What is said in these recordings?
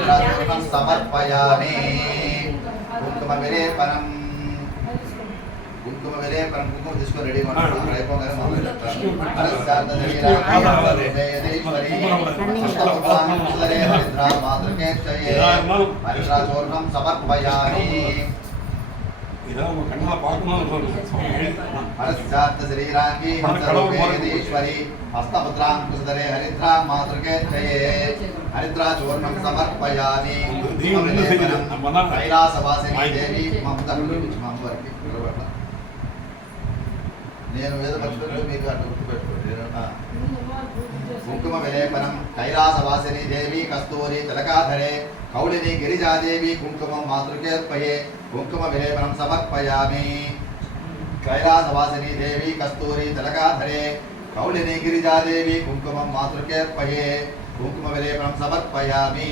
हरिद्राचूर्णं समर्पयामि कुङ्कुमविलेपनं कुङ्कुम తీసుకొని రెడీగా ఉంటాను అయిపోగానే మొదలు పెట్టాను हरिद्रा मातृकेक्षये हरिद्राचूर्णं समर्पयामि हरस्यार्थ श्रीरांगी हंसरूपेश्वरी हस्तमुद्रांकुशधरे हरिद्रा मातृकेक्षये हरिद्राचूर्णं समर्पयामि कैलासवासिनी देवी ममतर्की నేను ఏదో మర్చిపోయాను మీకు అటు గుర్తుపెట్టుకోండి కుంకుమ విలేపనం కైలాసవాసిని దేవి కస్తూరి తిలకాధరే కౌళిని గిరిజాదేవి కుంకుమం మాతృకేర్పయే కుంకుమ విలేపనం సమర్పయామి కైలాసవాసిని దేవి కస్తూరి తిలకాధరే కౌళిని గిరిజాదేవి కుంకుమం మాతృకేర్పయే కుంకుమ విలేపనం సమర్పయామి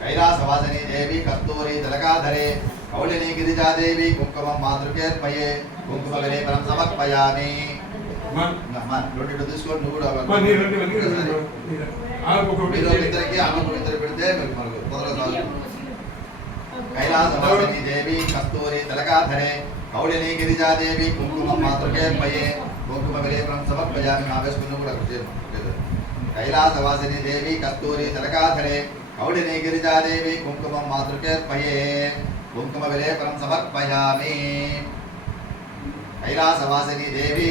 कैलासवासिनी देवी कस्तूरी तिलकाधरे कौलिनी गिरिजादेवी कुंकुमं मातृकेर्पये कुंकुम विलेपनं समर्पयामि తీసుకోండి కూడా ఇద్దరికి ఆమెకు ఇద్దరు పెడితే మనకు తొందరగా कैलासवासिनी देवी कस्तूरी तिलकाधरे कौलिनी गिरिजादेवी कुंकुमं मातृकेर्पये कुंकुम विलेपनं समर्पयामि आवेशकुनु కూడా कैलासवासिनी देवी कस्तूरी तिलकाधरे कौलिनी गिरिजादेवी कुंकुमं मातृकेर्पये कुंकुम विलेपनं समर्पयामि कैलासवासिनी देवी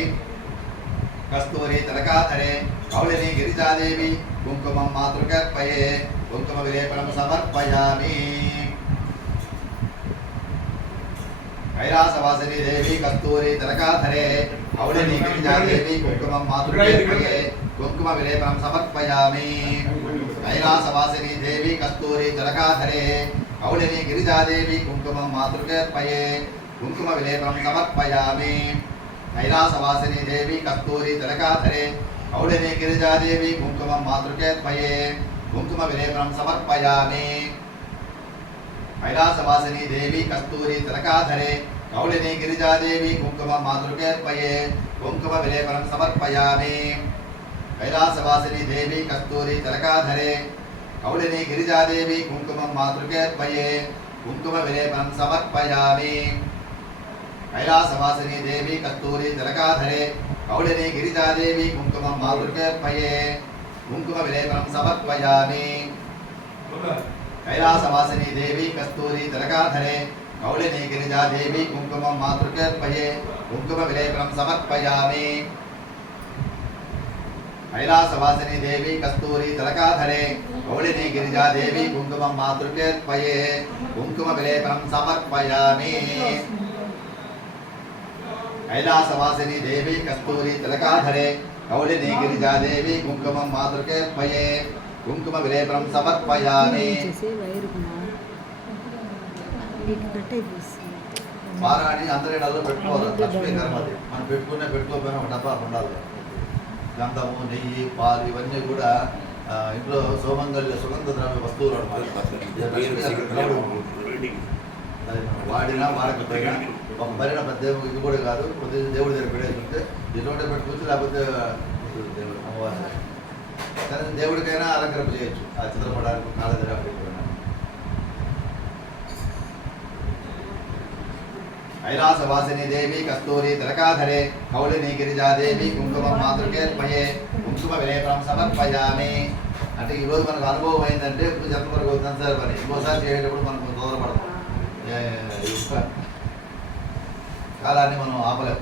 कस्तूरी तिलकाधरे कौलिनी गिरिजादेवी कुंकुमं मातृकेर्पये कुंकुम विलेपनं समर्पयामि कैलासवासिनी देवी कस्तूरी तिलकाधरे कौलिनी गिरिजादेवी कुंकुमं मातृकेर्पये कुंकुम विलेपनं समर्पयामि कैलासवासिनी देवी कस्तूरी तिलकाधरे कौलिनी गिरिजादेवी कुंकुमं मातृकेर्पये कुंकुम विलेपनं समर्पयामि कैलासवासिनी देवी कस्तूरी तिलकाधरे कौलिनी गिरिजादेवी कुंकुमं मातृकेर्पये कुंकुम विलेपनं समर्पयामि कैलासवासिनी देवी कस्तूरी तिलकाधरे कौलिनी गिरिजादेवी कुंकुमं मातृकेर्पये कुंकुम विलेपनं समर्पयामि कैलासवासिनी देवी कस्तूरी तिलकाधरे कौलिनी गिरिजादेवी कुंकुमं मातृकेर्पये कुंकुम विलेपनं समर्पयामि कैलासवासिनी देवी कस्तूरी तिलकाधरे कौलिनी गिरिजादेवी कुंकुमं मातृकेर्पये कुंकुम विलेपनं समर्पयामि कैलासवासिनी देवी कस्तूरी तिलकाधरे कौलिनी गिरिजादेवी कुंकुमं मातृकेर्पये कुंकुम विलेपनं समर्पयामि कैलासवासिनी देवी कस्तूरी तिलकाधरे कौलिनी गिरिजादेवी कुंकुमं मातृकेर्पये कुंकुम विलेपनं समर्पयामि कैलासवासिनी देवी कस्तूरी तिलकाधरे कौलिनी गिरिजादेवी कुंकुमं मातृकेर्पये कुंकुम विलेपनं समर्पयामि వారాన్ని అందరిలో పెట్టుకోవాలి లక్ష్మీకరం అది మనం పెట్టుకోకపోయినా ఒక డబ్బా ఉండాలి గంధము నెయ్యి పాలు ఇవన్నీ కూడా ఇంట్లో సోమంగళ్య సుగంధ ద్రవ్య వస్తువులు వాడినా వాడకపోయినా ఒక పరిణ దేవుడు ఇది కూడా కాదు కొద్ది దేవుడి దగ్గర పెట్టేస్తుంటే ఇటువంటి పెట్టుకోవచ్చు లేకపోతే అమ్మవారి కానీ దేవుడికైనా అలంకరణ చేయొచ్చు ఆ చిత్రపడానికి కాళ్ళ దగ్గర పెట్టుకున్నా कैलासवासिनी देवी कस्तूरी तिलकाधरे कौलिनी गिरिजादेवी कुंकुमं मातृकेर्पये कुंकुम विलेपनं समर्पयामि అంటే ఈ రోజు మనకు అనుభవం అయిందంటే ఇప్పుడు ఎంతవరకు అవుతుంది సార్ పని ఇంకోసారి చేసేటప్పుడు మనకు తొందరపడతాం కాలాన్ని మనం ఆపలేం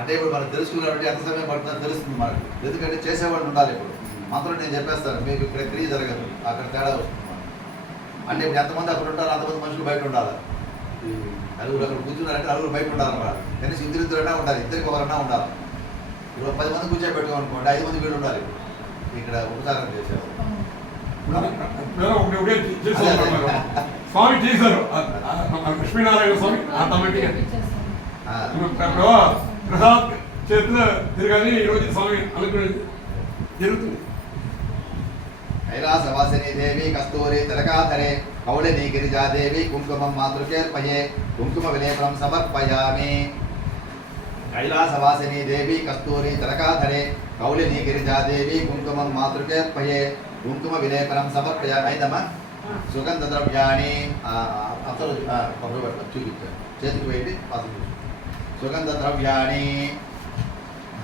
అంటే ఇప్పుడు మనకు తెలుసుకున్నప్పుడు ఎంత సమయం పడుతుందో తెలుస్తుంది మనకు ఎందుకంటే చేసేవాళ్ళు ఉండాలి ఇప్పుడు మంత్రం నేను చెప్పేస్తాను మీకు ఇక్కడ క్రియ జరగదు అక్కడ తేడా వస్తుంది అంటే ఇప్పుడు ఎంతమంది అక్కడ ఉంటారు అంతమంది మనుషులు బయట ఉండాలి నలుగురు అక్కడ కూర్చున్నారంటే నలుగురు బయట ఉండాలన్నమాట కనీసం ఇద్దరిద్దరైనా ఉండాలి ఇద్దరికి ఒకరైనా ఉండాలి ఇప్పుడు 10 మంది కూర్చోబెట్టుకోమనుకోండి 5 మంది వీళ్ళు ఉండాలి ఇక్కడ ఉపచారం చేసేవారు స్వామి చేశారు లక్ష్మీనారాయణ స్వామి ఆటోమేటిక్గా ప్రసాద్ చేతిలో తిరగాలి ఈరోజు స్వామి అనుకునే జరుగుతుంది कैलासवासिनी देवी कस्तूरी तिलकाधरे कौलिनी गिरिजादेवी कुंकुमं मातृकेर्पये कुंकुम विलेपनं समर्पयामि కైలాసవాసిని దేవి కస్తూరి తలకాధరే కౌలిని గిరిజాదేవి కుంకుమం మాతృకేర్పయే కుంకుమ విలేపనం సమర్పయామి. అయిందమ్మా. సుగంధ ద్రవ్యాన్ని అసలు కొబ్బరి పట్ల చూపించారు, చేతికి వేయండి. అసలు సుగంధ ద్రవ్యాన్ని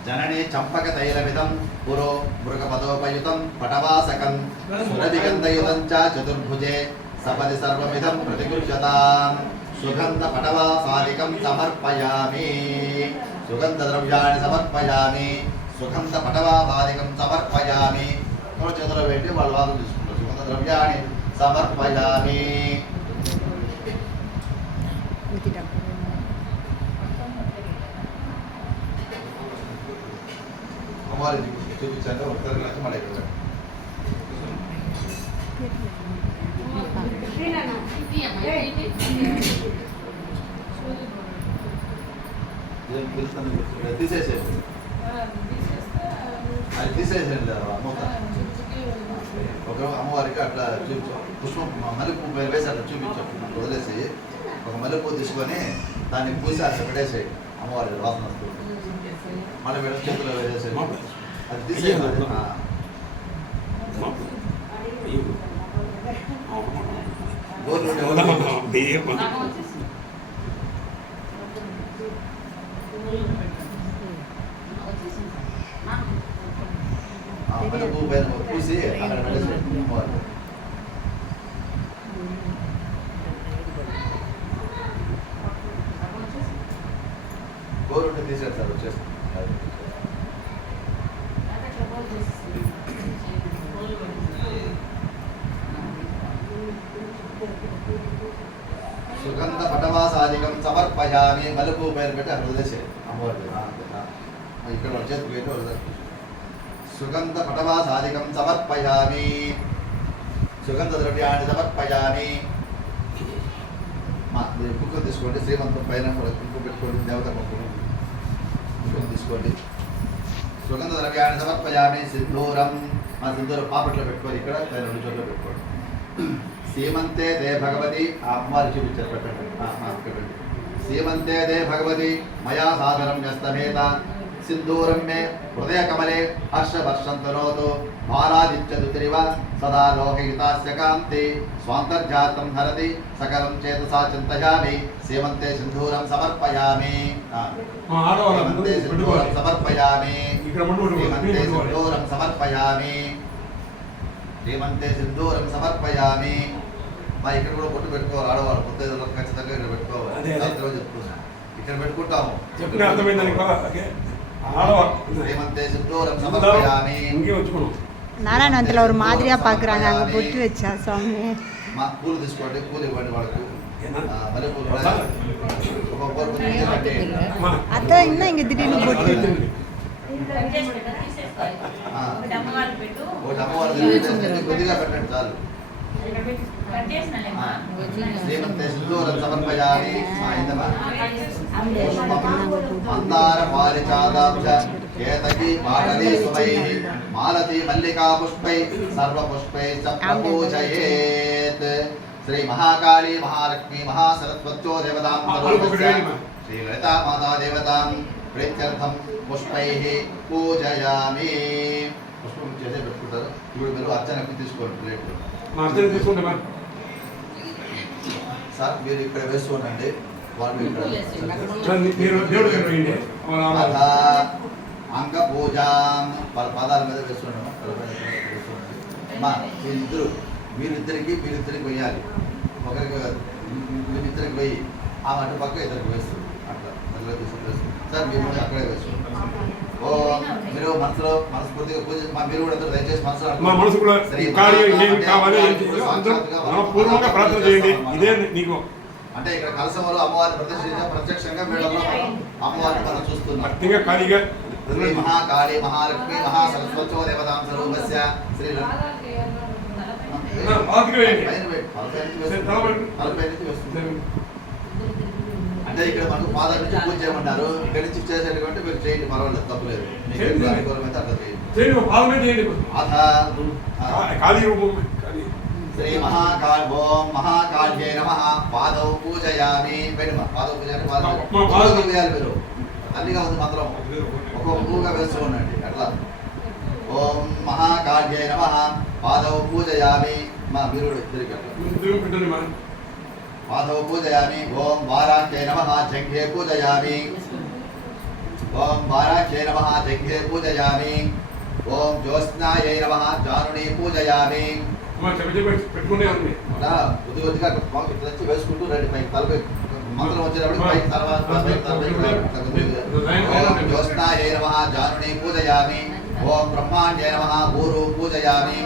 జనని చంపక తైలమిదం పురో మృగపదోపయుతం పటవాసకం సురభిగంధయుతం చ చతుర్భుజే సపది సర్వమిదం ప్రతిగృహ్యతాం. సుగంధ పటవాసాదికం సమర్పయామి. సుగంధ ద్రవ్యాన్ని సమర్పయామి. సుగంధ పటవాసాదికం సమర్పయామి. చేతులు పెట్టి వాళ్ళు వాదం తీసుకుంటారు. సుగంధ ద్రవ్యాన్ని సమర్పయామి. అమ్మవారి చూపించాక ఒకసారి మళ్ళీ ఇక్కడ తీసేసేది, అది తీసేసేయండి. అమ్మక ఒక అమ్మవారికి అట్లా చూపించాం. పుష్పం మల్లెపూ వేసి అట్లా చూపించాం. వదిలేసి ఒక మల్లెపూ తీసుకొని దాన్ని పూసి అట్లా పెట్టేసేయండి. అమ్మవారి వాసన వస్తుంది. మళ్ళీ మేడం చేతిలో వేసేసేయండి. అది తీసేయండి. మల్లెపూ పైన పూసి అక్కడ పెట్టేసేయండి. అమ్మవారి గోరుంటే తీసేస్తారు. వచ్చేస్తాం. సుగంధ పటవాసాదికం సమర్పయామి. మల్లెపూ పైన పెట్టి అక్కడ వదిలేసేది. అమ్మవారి ఇక్కడ చేతికి పెట్టి వదిలేదు. సుగంధ పటవాసాదికం సమర్పయామి. సుగంధ ద్రవ్యాన్ని సమర్పయామి. మీరు కుంకుమ తీసుకోండి. శ్రీమంతం పైన కుంకుమ పెట్టుకోండి. దేవత కుంకుమ తీసుకోండి. సుగంధ ద్రవ్యాన్ని సమర్పయామి. సింధూరం, మా సింధూరం పాపట్లో పెట్టుకోండి. ఇక్కడ పైన 2 చోట్ల పెట్టుకోండి. సీమంతే దే భగవతి. ఆ అమ్మవారి చూపించారు. పెట్టండి. పెట్టండి. సీమంతే దే భగవతి మయా సాధనం న్యస్తమేత సింధూరం మే హృదయ కమలే హర్షవర్షం తనోతు బాలాదిత్యదుతిరివ సదా లోకహితాస్య కాంతి స్వాంతర్జాతం హరతి సకలం చేతసా చింతయామి. సీమంతే సింధూరం సమర్పయామి. సీమంతే సింధూరం సమర్పయామి. సీమంతే సింధూరం సమర్పయామి. సీమంతే సింధూరం సమర్పయామి. మా ఇక్కడ కూడా పొట్టు పెట్టుకోవాలి. ఆడవాళ్ళు కొత్త ఖచ్చితంగా ఇక్కడ పెట్టుకోవాలి. చెప్తున్నా, ఇక్కడ పెట్టుకుంటాము. நாராயணத்துல ஒரு மாதிரியா பாக்குறாங்க. அங்க பொட்டு வச்சா சாமி పూలు తీసుకోండి. పూలు ఇవ్వండి వాళ్ళకు. అత్త இன்னும் இங்க திடீர்னு பொட்டு కొద్దిగా పెట్టండి చాలు. శ్రీమంతే సింధూరం సమర్పయామి. మందార పారిజాతాబ్జ కేతకీ పాటలీ సుమైః మాలతీ మల్లికా పుష్పై సర్వ పుష్పై పూజయేత్. శ్రీ మహాకాళీ మహాలక్ష్మీ మహాసరస్వత్యో దేవతాం శ్రీ లలితా మాతా దేవతాం ప్రీత్యర్థం పుష్పై పూజయామి. పుష్పం చేసే పెట్టుకుంటారు. ఇప్పుడు మీరు అర్చనకి తీసుకోండి. ప్లేట్లు సార్ మీరు ఇక్కడ వేసుకోనండి. వాళ్ళు అంగ పూజ వాళ్ళ పాదాల మీద వేస్తున్నాము. మీరిద్దరికి వేయాలి. ఒకరికి మీరిద్దరికి వేయి. ఆ అటు పక్క ఇద్దరికి వేస్తుంది. అట్లా దగ్గర తీసుకుని వేస్తుంది. సార్ మీరు అక్కడే వేస్తుంది. ఓ మీరు మనస్ఫూర్తిగా పూజ మీరు కూడా దయచేసి మనసులో అంటే ఇక్కడ కలసంలో అమ్మవారిని ప్రత్యక్షంగా మేడలో అమ్మవారిని మనం చూస్తున్నాం. శ్రీ మహాకాళీ మహాలక్ష్మి మహాసరస్వత్యో దేవతాం స్వరూపస్య శ్రీ అంటే ఇక్కడ మనకు పాదాల నుంచి పూజ చేయమన్నారు. ఇక్కడ నుంచి చేసేటువంటి మీరు చేయండి, పర్వాలేదు, తప్పులేదు. శ్రీ ఓం మహాకాళ్యై నమః. పాదౌ పూజయామి. పాదౌ పూజ అంటే వేయాలి. మీరు అన్నిగా ఉంది మంత్రం ఒక్కొక్క పువ్వుగా వేస్తూ ఉండండి అట్లా. ఓం మహాకాళ్యై నమః పాదౌ పూజయామి. మీరు పెట్టండి మా పాదౌ పూజయామి. ఓం వారాఖ్యై నమః జంఘే పూజయామి. ఓం వారాఖ్యై నమః జంఘే పూజయామి. ఓం జ్యోత్స్నాయై నమః జానుని పూజయామి. అమ్మా చెప్పి పెట్టుకుంటే ఉంది అలా కొద్ది కొద్దిగా ఇట్లా వచ్చి వేసుకుంటూ రండి పైకి తలపై మంత్రం వచ్చేటప్పుడు పైకి తర్వాత ఓం జ్యోత్స్నాయై నమః జానుని పూజయామి. ఓం బ్రహ్మాండే నమః ఊరు పూజయామి.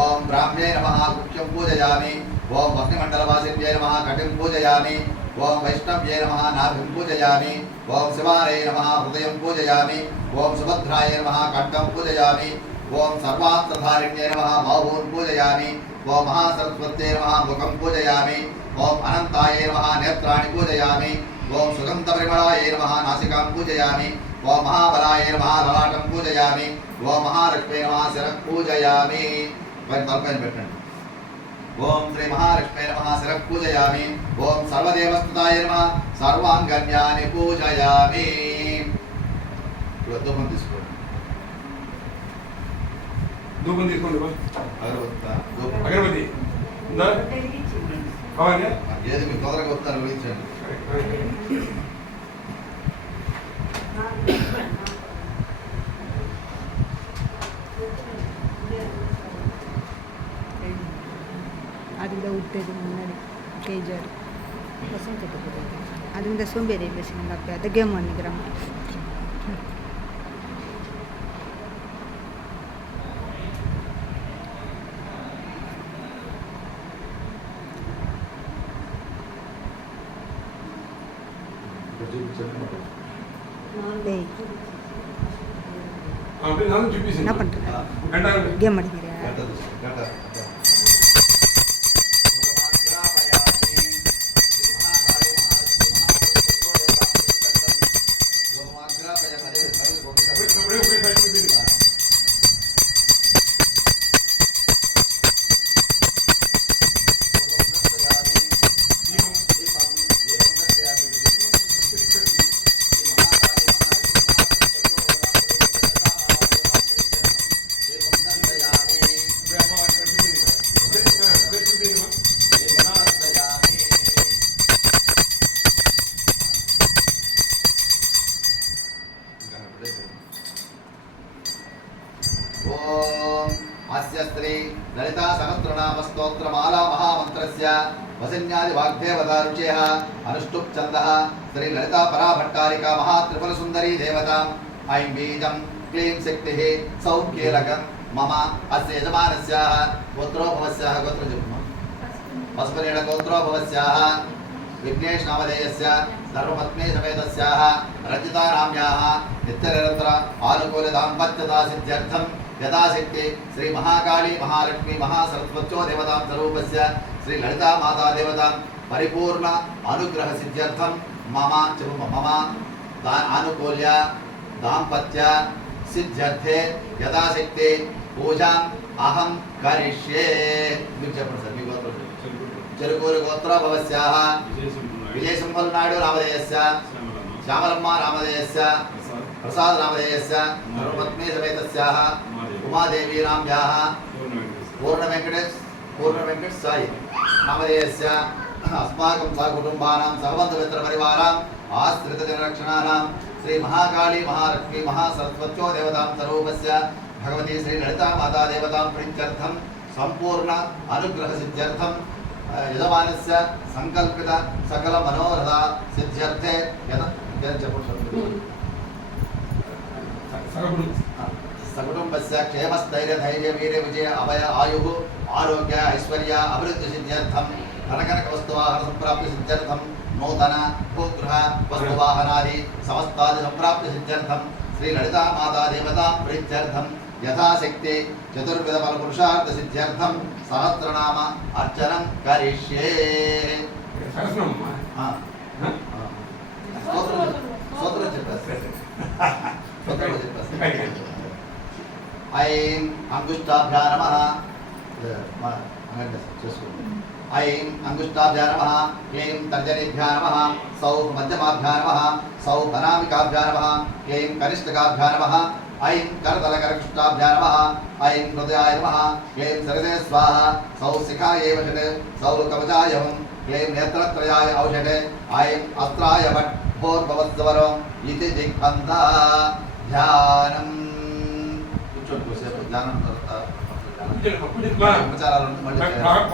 ఓం బ్రాహ్మ్యై నమః ముఖ్యం పూజయామి. ఓం భక్తిమండలవాసిన్యై నమః కటిం పూజయామి. ఓం వైష్ణవ్యై నమః నాభిం పూజయామి. ఓం శివాయ నమః హృదయం పూజయామి. ఓం సుభద్రాయ నమః కంఠం పూజయామి. ఓం సర్వాంతధారిణ్యై నమః బాహూన్ పూజయామి. ఓం మహాసరస్వత్యై నమః ముఖం పూజయామి. ఓం అనంతాయ నమః నేత్రాణి పూజయామి. ఓం సుగంధపరిమళాయ నమః నాసికాం పూజయామి. ఓం మహాబలాయ నమః లలాటం పూజయామి. ఓం మహాలక్ష్మీ నమః శిరః పూజయామి. తలపైన పెట్టండి. ఓం శ్రీ మహాలక్ష్మీ నమః శిరః పూజయామి. ఓం సర్వదేవస్తుతాయ నమః సర్వాంగన్యాని పూజయామి. ధూపం తీసుకోండి. ధూపం తీసుకోండి అగరబత్తి అగరబత్తి ఉందా కావాలి ఏది మీరు తొందరగా వస్తారు ఊహించండి. அதுங்க விட்டது முன்னாடி கேஜார் அதுங்க சோம்பேறி பேசுங்க அப்போ அதை கேம் பண்ணிக்கிறாங்க. டேய் அப்படியே நானும் చూపిస్తాను என்ன பண்ணுறேன் గంట கேம் அடிக்கிறியா? గంట తీసుకోండి. గంట అప్పుడే ఒకే పైకి చూపింది ఓం అస్య శ్రీ లలితా సహస్రనామ స్తోత్రమాలా మహామంత్రస్య వసన్యాది వాగ్దేవతా రుచేః అనుష్టుప్ ఛందః శ్రీ లలితా పరాభట్టారికా మహాత్రిపుర సుందరీ దేవతాం ఐం బీజం క్లీం శక్తిః సౌఖ్యేలకం మమ అస్య యజమానస్యాః గోత్రోభవస్యాః గోత్రం చెప్పు పశుపనీడ గోత్రోభవస్యాః విఘ్నేష్ నామధేయస్య సర్వపత్నీ సమేతస్యాః రజితానామ్యాః నిత్యనిరంతర ఆనుకూల దాంపత్యతా సిద్ధ్యర్థం యథాశక్తి శ్రీ మహాకాళీ మహాలక్ష్మీ మహాసరస్వత్యో దేవతాం స్వరూపస్య శ్రీ లలితా మాతా దేవతాం పరిపూర్ణ అనుగ్రహ సిద్ధ్యర్థం మమ ఆనుకూల్య దాంపత్య సిద్ధ్యర్థే యథాశక్తి పూజాం అహం కరిష్యే. మీరు చెప్పండి సార్ మీ గోత్రం. చెరుకూరు గోత్రోభవస్యాః విజయసింహల్ నాయుడు నామధేయస్య శ్యామలమ్మ నామధేయస్య ప్రసాద్ నామధేయస్య ధర్మపత్ని సమేతస్యాః ఉమాదేవి నామ్యాః పూర్ణ వెంకట సాయి నామధేయస్య అస్మాకం సకుటుంబానాం సహబంధుమిత్ర పరివారాం ఆశ్రిత జనరక్షణానాం శ్రీ మహాకాళీ మహాలక్ష్మీ మహాసరస్వత్యో దేవతాం స్వరూపస్య భగవతి శ్రీ లలితా మాతా దేవతాం ప్రీత్యర్థం సంపూర్ణ అనుగ్రహ సిద్ధ్యర్థం యజమానస్య సంకల్పిత సకల మనోరథ సిద్ధ్యర్థే సకుటుంబస్య క్షేమస్థైర్య ధైర్య వీర్య విజయ అభయ ఆయు ఆరోగ్య ఐశ్వర్య అభివృద్ధి సిద్ధ్యర్థం ధనకనక వస్తువాహన సంప్రాప్తి సిద్ధ్యర్థం నూతన భూగృహ వస్తువాహనాది సమస్తాది సంప్రాప్తి సిద్ధ్యర్థం శ్రీ లలితా మాతా దేవతాం ప్రీత్యర్థం యథాశక్తి చతుర్విధ ఫల పురుషార్థ సిద్ధ్యర్థం సహస్రనామ అర్చనం కరిష్యే. స్తోత్రం చెప్పేస్తారు. ఐం అంగుష్టాభ్యా నమః చేసుకోండి. ऐं अंगुष्ठाभ्यां नमः क्लीं तर्जनीभ्यां नमः सौः मध्यमाभ्यां नमः सौः अनामिकाभ्यां नमः क्लीं कनिष्ठकाभ्यां नमः ऐं करतलकरकृष्णाभ्यां नमः ऐं हृदयाय नमः क्लीं सरसे स्वाहा सौः शिखायै वषट् सौः कवचाय हुं क्लीं नेत्रत्रयाय औषट् ऐं अस्त्राय वट् भोर्भवस्वरम् इति दिग्बन्धः ध्यानं కూర్చోండి కొద్దిసేపు ధ్యానం ఉపచారాలు మళ్ళీ చేయాలి.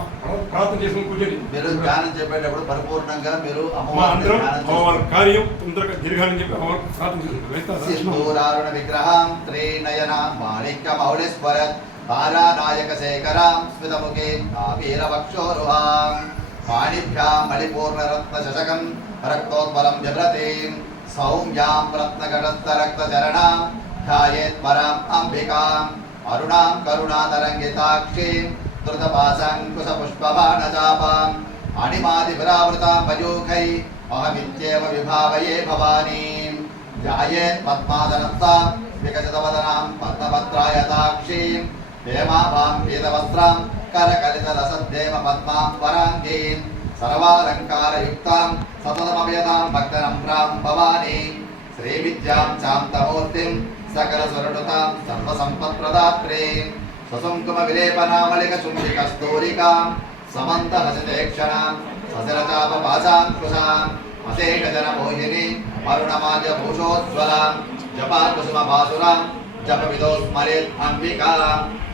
ప్రార్థన చేసుకుని కూర్చొని మీరు ధ్యానం చెప్పేటప్పుడు పరిపూర్ణంగా మీరు మా అమ్మవారిని అందరం ధ్యానం అమ్మవారి కార్యం తొందరగా జరగాలని చెప్పి అమ్మవారు ప్రార్థన చేసుకుంటాం. సింధూరారుణ విగ్రహం త్రినయనాం మాణిక్యమౌళిస్వరత్ తారానాయక శేఖరాం స్మితముఖే వీరవక్షోరుహాం పాణిభ్యాం మణిపూర్ణరత్న శశకం రక్తోత్పలం బిభ్రతీం సౌమ్యాం రత్నగడస్థరక్తచరణాం ధ్యాయేత్ పరాం అంబికాం అరుణాం కరుణాతరంగితాక్షీం ధృతపాశాంకుశపుష్పబాణచాపాం అణిమాదిభిరావృతాం మయూఖై అహమిత్యేవ విభావయే భవానీం ధ్యాయేత్ పద్మాదనస్తాం వికసితవదనాం పద్మపత్రాయతాక్షీం హేమాభాం పీతవస్త్రాం కరకలితరసద్దేవ పద్మాం వరాంగీం సర్వాలంకారయుక్తాం సతతమవ్యతాం భక్తనమ్రాం భవానీం శ్రీవిద్యాం చాంతమూర్తిం సకలస్వరుణుతాం సర్వసంపత్ప్రదాత్రీం స్వసంకుమ విలేపనామలిక చుంబి కస్తూరికాం సమంతహసితేక్షణాం సశరచాపపాశాంకుశాం అశేషజన మోహిని అరుణమాజ భూషోజ్వలాం జపా కుసుమ భాసురాం జప విదో స్మరేత్ అంబికా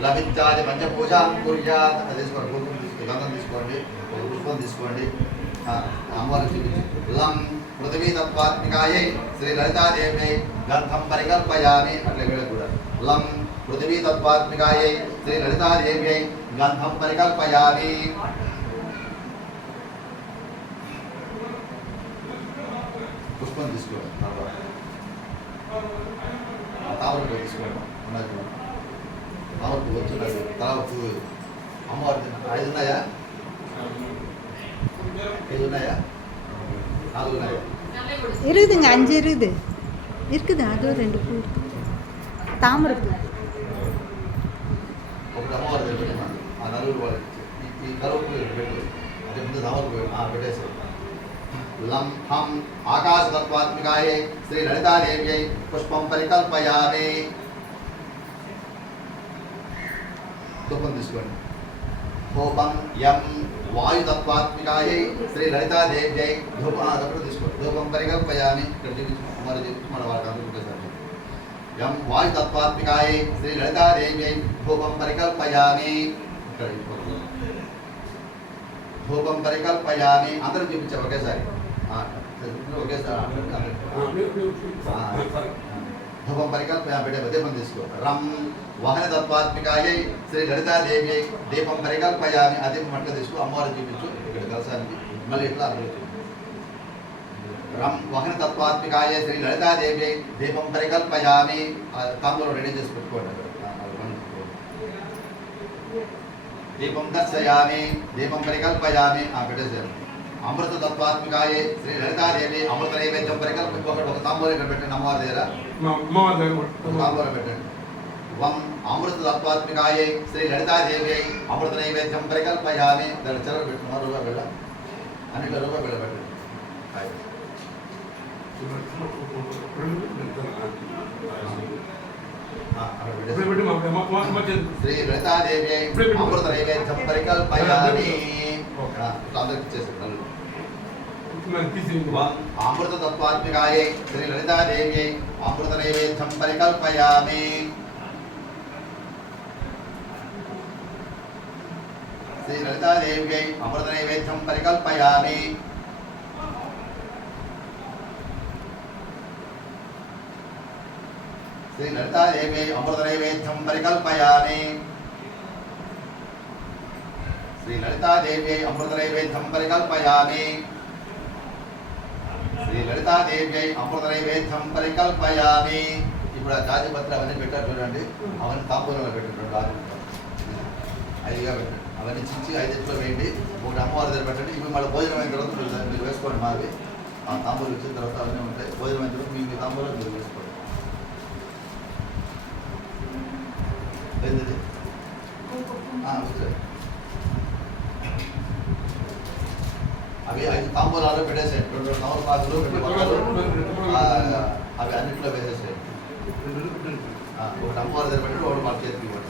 లభించాది పంచపూజాం కుర్యాత్. తీసుకోండి, కుంకుమ తీసుకోండి, గంధం తీసుకోండి, ఒక పుష్పం తీసుకోండి. అమ్మవారికి చూపించు. లం పృథివీ తత్వాత్మికాయై శ్రీ లలితాదేవ్యై గంధం పరికల్పయామి. అట్లా వీళ్ళకి కూడా లం పృథివీ తత్వాత్మికాయై శ్రీ లలితాదేవ్యై గంధం పరికల్పయామి. పుష్పం తీసుకోండి, తామరకు తీసుకోండి. ఉన్నది తామరకు వచ్చున్నది తల పువ్వు అమ్మవారి 5 ఉన్నాయా? 5 ఉన్నాయా? 4 ఉన్నాయా? இருக்குதுங்க, 5 இருக்குது. இருக்குது, அது 2 பூ இருக்குது. தாமரை பூ. ఒకటి అమ్మవారి దగ్గర పెట్టినాను. ఆ నలుగురు వాళ్ళకి ఈ కరువు పెట్టు. అదే ముందు తామరకు పెట్టేసారు. లం హం ఆకాశతత్వాత్మికాయై శ్రీ లలితాదేవ్యై పుష్పం పరికల్పయామి. ధూపం తీసుకోండి. ధూపం యం వాయుతత్వాత్మికాయై శ్రీ లలితాదేవ్యై ధూపం తీసుకోండి. ధూపం పరికల్పయామి. ఇక్కడ చూపించు, అమ్మవారు చూపించు, మన వాళ్ళకి అందరూ పెట్టేసారు. యం వాయుతత్వాత్మికాయై శ్రీ లలితాదేవ్యై ధూపం పరికల్పయామి. ఇక్కడ ధూపం పరికల్పయామి. అందరూ చూపించారు ఒకేసారి. ఒకేసారి ధూపం పరికల్పయామి. పెట్టే దీపం తీసుకో. రం వాహన తత్వాత్మికాయై శ్రీ లలితాదేవ్యై దీపం పరికల్పయామి. ఆ దీపం అట్లా తీసుకో, అమ్మవారు చూపించు ఇక్కడ కలసానికి. మళ్ళీ ఇట్లా అందరూ రం వాహన తత్వాత్మికాయై శ్రీ లలితాదేవ్యై దీపం పరికల్పయామి. తాంబూలం రెడీ చేసి పెట్టుకోండి. దీపం దర్శయామి. దీపం పరికల్పయామి. పెట్టేసారు. అమృత తత్వాత్మికాయే శ్రీ లలితాదేవి అమృత నైవేద్యం పరికల్ప. ఒక తాంబూలం ఇక్కడ పెట్టండి అమ్మవారి దగ్గర. తాంబూలం పెట్టండి. వం అమృత తత్వాత్మికాయే శ్రీ లలితాదేవి అమృత నైవేద్యం పరికల్పయామి. దాని చెరవ పెట్టుకున్నారు. రూపాయి బిళ్ళ అన్నిట్లో రూపాయి బిళ్ళ పెట్టండి. శ్రీ లలితాదేవి అమృత నైవేద్యం పరికల్పయామి. అందరికి ఇచ్చేసారు. అమృత తత్వాత్మికాయే శ్రీ లలితాదేవి అమృత నైవేద్యం పరికల్పయామి. శ్రీ లలితాదేవి అమృత నైవేద్యం పరికల్పయామి. శ్రీ లలితాదేవి అమృత నైవేద్యం పరికల్పయామి. శ్రీ లలితాదేవి అమృత నైవేద్యం పరికల్పయామి. శ్రీ లలితాదేవి అమృత నైవేద్యం పరికల్పయామి. ఇప్పుడు ఆ జాతిపత్ర అవన్నీ పెట్టారు చూడండి. అవన్నీ తాంబూలంలో పెట్టండి. 5గా పెట్టండి. అవన్నీ చించి 5 ఎట్లో వేయండి. ఒకటి అమ్మవారి దగ్గర పెట్టండి. ఇవి మళ్ళీ భోజనం అయిన తర్వాత మీరు వేసుకోండి. మావి ఆ తాంబూలు ఇచ్చిన తర్వాత అవన్నీ ఉంటాయి. భోజనం అయిన తర్వాత మీ తాంబూలం మీరు వేసుకోండి. అవి 5 తాంబూలాలు పెట్టేసేయండి, 2 తమలపాకులు 2 వక్కలు అవి అన్నింటిలో వేసేసేయండి. ఒకటి అమ్మవారి దగ్గర పెట్టి ఒకటి మన చేతికి ఇవ్వండి.